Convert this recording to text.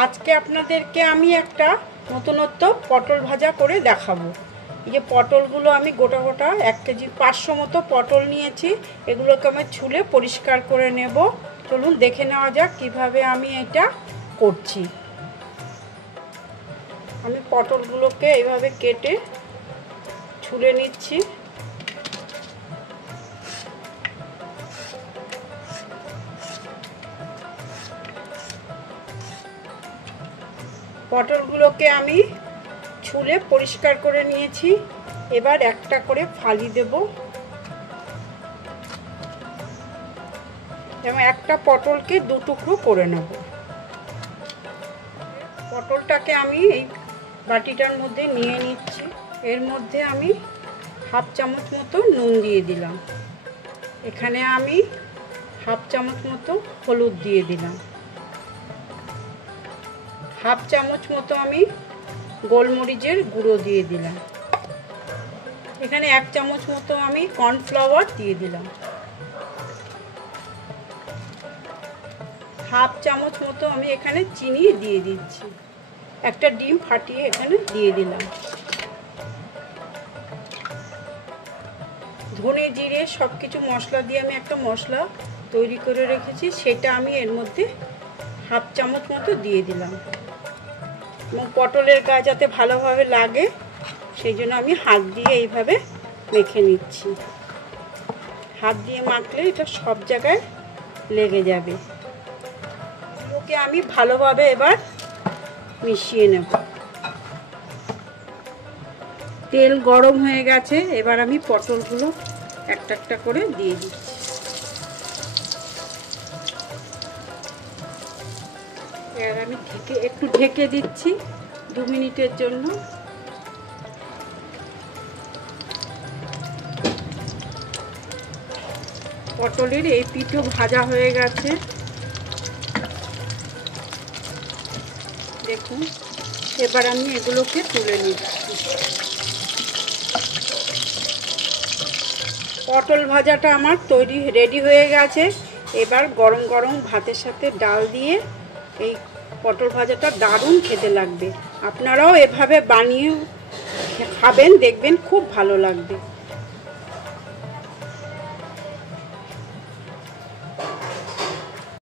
আজকে আপনাদেরকে আমি একটা নতুনত্ব পটল ভাজা করে দেখাবো। এই যে পটলগুলো আমি গোটা গোটা 1 কেজি 500 মতো পটল নিয়েছি। এগুলোকে আমি ছুলে পরিষ্কার করে নেব। চলুন দেখে নেওয়া যাক কিভাবে আমি এটা করছি। আমি পটলগুলোকে এইভাবে কেটে ছুলে নিচ্ছি। পটলগুলোকে আমি ছুলে পরিষ্কার করে নিয়েছি। এবার একটা করে ফালি দেব। যেমন একটা পটলকে 2 টুকরো করে নেব। পটলটাকে আমি এই বাটিটার মধ্যে নিয়ে নিচ্ছি। এর মধ্যে আমি হাফ চামচ মতো নুন দিয়ে দিলাম। এখানে আমি হাফ চামচ মতো হলুদ দিয়ে দিলাম। হাফ চামচ মতো আমি গোলমরিচের গুঁড়ো দিয়ে দিলাম। এখানে 1 চামচ মতো আমি কর্নফ্লাওয়ার দিয়ে দিলাম। হাফ চামচ মতো আমি এখানে চিনি দিয়ে দিচ্ছি। একটা ডিম ফাটিয়ে এখানে দিয়ে দিলাম। ধনে জিরে সব কিছু মশলা দিয়ে আমি একটা মশলা তৈরি করে রেখেছি, সেটা আমি এর মধ্যে হাফ চামচ মতো দিয়ে দিলাম। এবং পটলের গায়ে যাতে ভালোভাবে লাগে সেই জন্য আমি হাত দিয়ে এইভাবে মেখে নিচ্ছি। হাত দিয়ে মাখলে এটা সব জায়গায় লেগে যাবে। ওকে আমি ভালোভাবে এবার মিশিয়ে নেব। তেল গরম হয়ে গেছে। এবার আমি পটলগুলো একটা একটা করে দিয়ে দিচ্ছি। এবার আমি একটু ঢেকে দিচ্ছি 2 মিনিটের জন্য। পটলের এই পিঠও ভাজা হয়ে গেছে। দেখুন, এবার আমি এগুলোকে তুলে নিচ্ছি। পটল ভাজাটা আমার রেডি হয়ে গেছে। এবার গরম গরম ভাতের সাথে ডাল দিয়ে এই পটল ভাজাটা দারুণ খেতে লাগবে। আপনারাও এভাবে বানিয়ে খাবেন, দেখবেন খুব ভালো লাগবে।